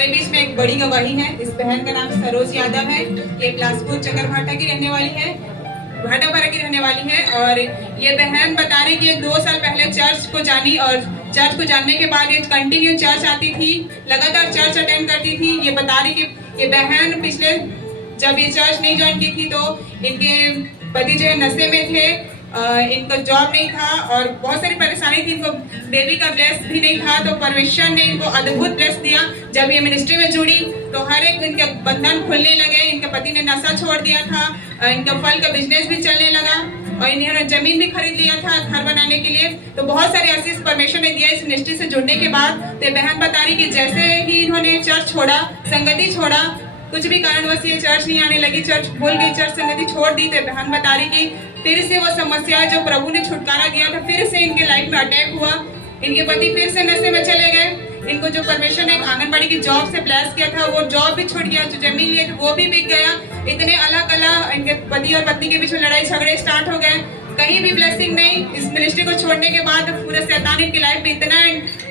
हमारे बीच में एक बड़ी गवाही है। इस बहन का नाम सरोज यादव है। ये बिलासपुर चकरभाटा की रहने वाली है, भाटापारा की रहने वाली है। और ये बहन बता रही कि ये 2 साल पहले चर्च को जानी और चर्च को जानने के बाद ये कंटिन्यू चर्च आती थी, लगातार चर्च अटेंड करती थी। ये बता रही कि ये बहन पिछले जब ये चर्च नहीं ज्वाइन की थी तो इनके पति जो है नशे में थे, इनका जॉब नहीं था और बहुत सारी परेशानी थी। इनको बेबी का ब्लेस भी नहीं था, तो परमेश्वर ने इनको अद्भुत ब्लेस दिया। जब ये मिनिस्ट्री में जुड़ी तो हर एक इनके बंधन खुलने लगे। इनके पति ने नशा छोड़ दिया था, इनका फल का बिजनेस भी चलने लगा और इन्होंने जमीन भी खरीद लिया था घर बनाने के लिए। तो बहुत सारे आशीष परमेश्वर ने दिया इस मिनिस्ट्री से जुड़ने के बाद। तो बहन बता रही कि जैसे ही इन्होंने चर्च छोड़ा, संगति छोड़ा, कुछ भी कारणवश ये चर्च नहीं आने लगी, चर्च भूल गई, चर्च संगति छोड़ दी। तो बहन बता रही कि फिर से वो समस्या जो प्रभु ने छुटकारा दिया था फिर से इनके लाइफ में अटैक हुआ। इनके पति फिर से नशे में चले गए। इनको जो परमेश्वर ने आंगनबाड़ी की जॉब से ब्लेस किया था वो जॉब भी छूट गया, जो जमीन लिए थे वो भी बिक गया। इतने अलग अलग इनके पति और पत्नी के बीच में लड़ाई झगड़े स्टार्ट हो गए, कहीं भी ब्लेसिंग नहीं। इस मिनिस्ट्री को छोड़ने के बाद पूरे शैतान इनकी लाइफ में इतना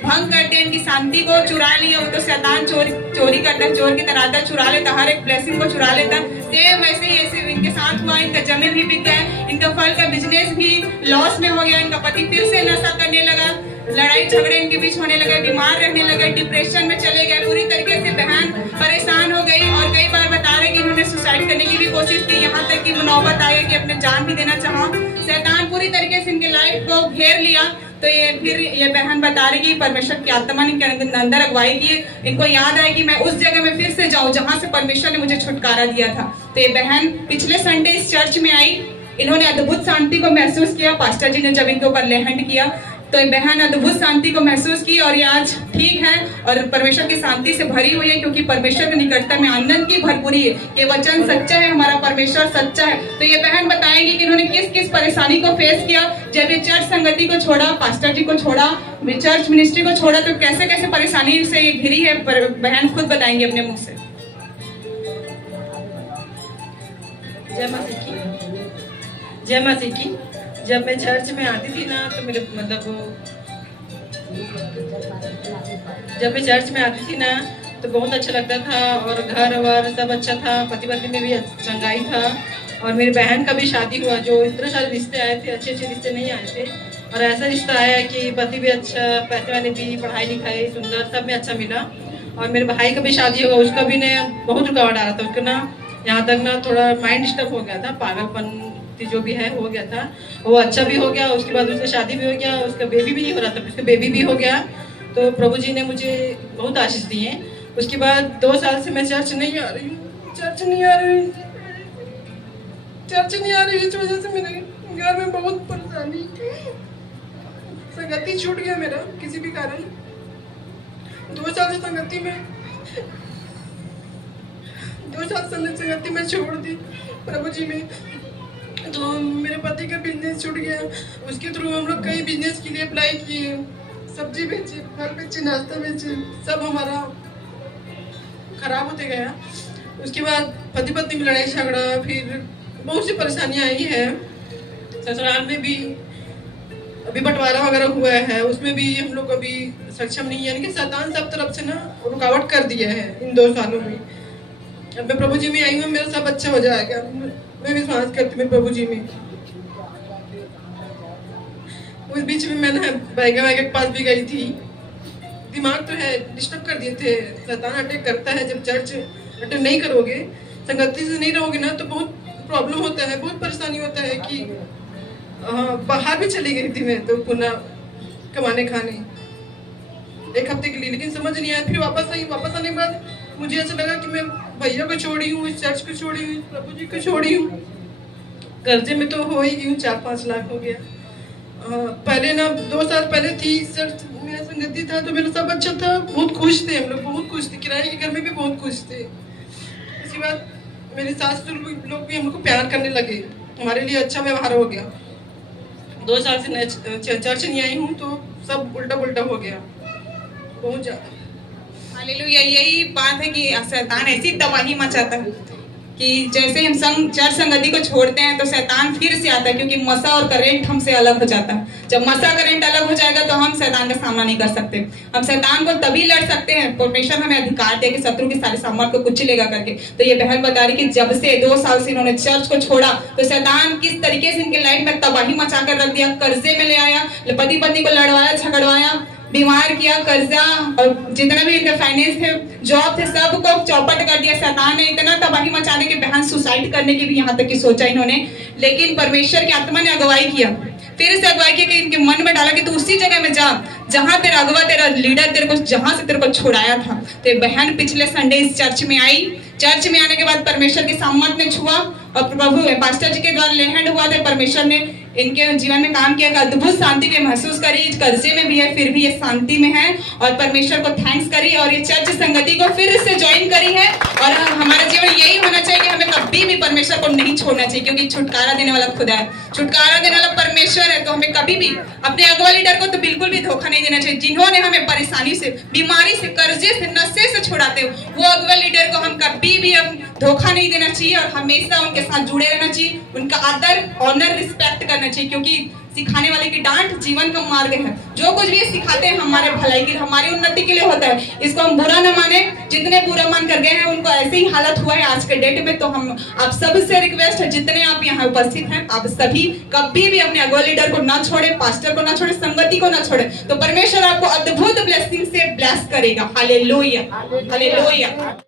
भंग कर दिया, इनकी शांति को चुरा लिया। वो तो शैतान चोरी करता है, चोर की तरह आता, चुरा लेता, हर एक ब्लेसिंग को चुरा लेता। सेम वैसे ही ऐसे इनके साथ हुआ। इनका जमीन भी बिक गया, इनका फल का बिजनेस भी लॉस में हो गया। इनका पति फिर से नशा करने लगा, लड़ाई झगड़े इनके बीच होने लगे, बीमार रहने लगे, डिप्रेशन में चले गए। पूरी तरीके से बहन परेशान हो गई और कई बार बता रहे कि इन्होंने सुसाइड करने की भी कोशिश की, यहाँ तक कि नौबत आई कि अपने जान भी देना चाहा। शैतान पूरी तरीके से इनके लाइफ को घेर लिया। तो ये बहन बता रही कि परमेश्वर की आत्मा ने इनके अंदर अगुवाई की। इनको याद आया कि मैं उस जगह में फिर से जाऊं जहां से परमेश्वर ने मुझे छुटकारा दिया था। तो ये बहन पिछले संडे इस चर्च में आई। इन्होंने अद्भुत शांति को महसूस किया। पास्टर जी ने जब इनके ऊपर लेहंड किया तो ये बहन अद्भुत शांति को महसूस की और ये आज ठीक है और परमेश्वर की शांति से भरी हुई है, क्योंकि परमेश्वर की निकटता में आनंद की भरपूरी है। ये वचन सच्चा है, हमारा परमेश्वर सच्चा है। तो ये बहन बताएंगे कि इन्होंने किस किस परेशानी को फेस किया जब ये चर्च संगति को छोड़ा, पास्टर जी को छोड़ा, चर्च मिनिस्ट्री को छोड़ा, तो कैसे कैसे परेशानी से ये घिरी है। बहन खुद बताएंगे अपने मुंह से। जय माता की, जय माता की। जब मैं चर्च में आती थी ना तो मेरे जब मैं चर्च में आती थी ना तो बहुत अच्छा लगता था और घर वर सब अच्छा था, पति पत्नी में भी चंगाई था। और मेरी बहन का भी शादी हुआ। जो इतने सारे रिश्ते आए थे, अच्छे अच्छे रिश्ते नहीं आए थे और ऐसा रिश्ता आया कि पति भी अच्छा, पैसे वाले भी, पढ़ाई लिखाई सुंदर, सब में अच्छा मिला। और मेरे भाई का भी शादी हुआ, उसका भी ने बहुत रुकावट आ रहा था। उसका ना यहाँ तक ना थोड़ा माइंड डिस्टर्ब हो गया था, पागलपन जो भी है हो गया था। वो अच्छा भी हो गया, उसके बाद उसका शादी भी हो गया, उसका बेबी भी नहीं हो रहा था, उसका बेबी भी हो गया। तो प्रभु जी ने मुझे बहुत आशीष दी है। उसके बाद 2 साल से मैं चर्च नहीं आ रही हूँ, चर्च नहीं आ रही। इस वजह से मेरे घर में बहुत परेशानी, संगति छूट गया मेरा किसी भी कारण। 2 साल से संगति में छोड़ दी प्रभु जी में। तो मेरे पति का बिजनेस छूट गया, उसके थ्रू हम लोग कई बिजनेस के लिए अप्लाई किए, सब्जी बेचे, फल बेचे, नाश्ता बेचे, सब हमारा खराब होते गया। उसके बाद पति पत्नी में लड़ाई झगड़ा, फिर बहुत सी परेशानियां आई है। ससुराल में भी अभी बंटवारा वगैरह हुआ है, उसमें भी हम लोग अभी सक्षम नहीं है, यानी कि शैतान सब तरफ से ना रुकावट कर दिया है इन 2 सालों में। अब मैं प्रभु जी में आई हूँ, मेरा सब अच्छा हो जाएगा, मैं विश्वास करती हूँ प्रभु जी में। उस बीच में मैं ना बैगा के पास भी गई थी। दिमाग तो है, डिस्टर्ब कर दिए थे। शैतान अटैक करता है जब चर्च अटेंड नहीं करोगे, संगति से नहीं रहोगे ना, तो बहुत प्रॉब्लम होता है, बहुत परेशानी होता है। कि बाहर भी चली गई थी मैं तो पुनः कमाने खाने 1 हफ्ते के लिए, लेकिन समझ नहीं आया। फिर वापस आई। वापस आने के बाद मुझे ऐसा लगा कि मैं भैया को छोड़ी हूँ, इस चर्च को छोड़ी हूँ, प्रभु जी को छोड़ी हूँ। कर्जे में तो हो ही गई हूँ, 4-5 लाख हो गया। पहले ना 2 साल पहले थी चर्च, मेरा संगति था तो मेरा सब अच्छा था, बहुत खुश थे हम लोग, बहुत खुश थे। किराए के घर में भी बहुत खुश थे। उसके बाद मेरे सास लोग भी हम लोग को प्यार करने लगे, हमारे लिए अच्छा व्यवहार हो गया। 2 साल से चर्च नहीं आई हूँ तो सब उल्टा पुल्टा हो गया, बहुत ज्यादा। हालेलुया। यही बात है कि शैतान ऐसी तबाही मचाता है कि जैसे हम चर्च संगति को छोड़ते हैं तो शैतान फिर से आता है, क्योंकि मसा और करंट हमसे अलग हो जाता है। जब मसा करंट अलग हो जाएगा तो हम शैतान का सामना नहीं कर सकते। हम शैतान को तभी लड़ सकते हैं, परमेश्वर हमें अधिकार दे कि शत्रु की सारी सामर्थ को कुचलेगा करके। तो ये बहन बता रही कि जब से 2 साल से इन्होंने चर्च को छोड़ा तो शैतान किस तरीके से इनके लाइफ में तबाही मचा कर रख दिया, कर्जे में ले आया, पति पत्नी को लड़वाया झगड़वाया, बीमार किया, कर्जा और जितना भी इनका फाइनेंस थे, जॉब थे, सबको चौपट कर दिया। शैतान ने इतना तबाही मचाने के बहन सुसाइड करने की भी यहाँ तक की सोचा इन्होंने, लेकिन परमेश्वर की आत्मा ने अगुवाई किया, फिर से अगुवाई किया कि इनके मन में डाला कि तू उसी जगह में जा जहां तेरा अगुवा, तेरा लीडर तेरे को जहां से तेरे को छुड़ाया था। तो बहन पिछले संडे इस चर्च में आई। चर्च में आने के बाद परमेश्वर की सामर्थ ने छुआ और प्रभु पास्टर जी के द्वारा लेहैंड हुआ था। परमेश्वर ने इनके जीवन में काम किया, अद्भुत शांति के महसूस करी, कर्जे में भी है फिर भी ये शांति में है और परमेश्वर को थैंक्स करी और ये चर्च संगति को फिर से ज्वाइन करी है। और हमारा जीवन यही होना चाहिए कि हमें कभी भी परमेश्वर को नहीं छोड़ना चाहिए, क्योंकि छुटकारा देने वाला खुदा है, छुटकारा देने वाला परमेश्वर है। तो हमें कभी भी अपने अगवा लीडर को तो बिल्कुल भी धोखा नहीं देना चाहिए। जिन्होंने हमें परेशानी से, बीमारी से, कर्जे से, नशे से छुड़ाते हो, वो अगवा लीडर को हम कभी भी धोखा नहीं देना चाहिए और हमेशा उनके साथ जुड़े रहना चाहिए, उनका आदर, ऑनर, रिस्पेक्ट करना चाहिए, क्योंकि सिखाने वाले की डांट जीवन का मार्ग है। जो कुछ भी सिखाते हैं हमारे भलाई के, हमारी उन्नति के लिए होता है। इसको हम बुरा न माने, जितने बुरा मान कर गए हैं उनको ऐसे ही हालत हुआ है आज के डेट में। तो हम आप सबसे रिक्वेस्ट है, जितने आप यहाँ उपस्थित हैं, आप सभी कभी भी अपने अगवा लीडर को ना छोड़े, पास्टर को ना छोड़े, संगति को ना छोड़े, तो परमेश्वर आपको अद्भुत ब्लेसिंग से ब्लेस करेगा। Hallelujah, hallelujah.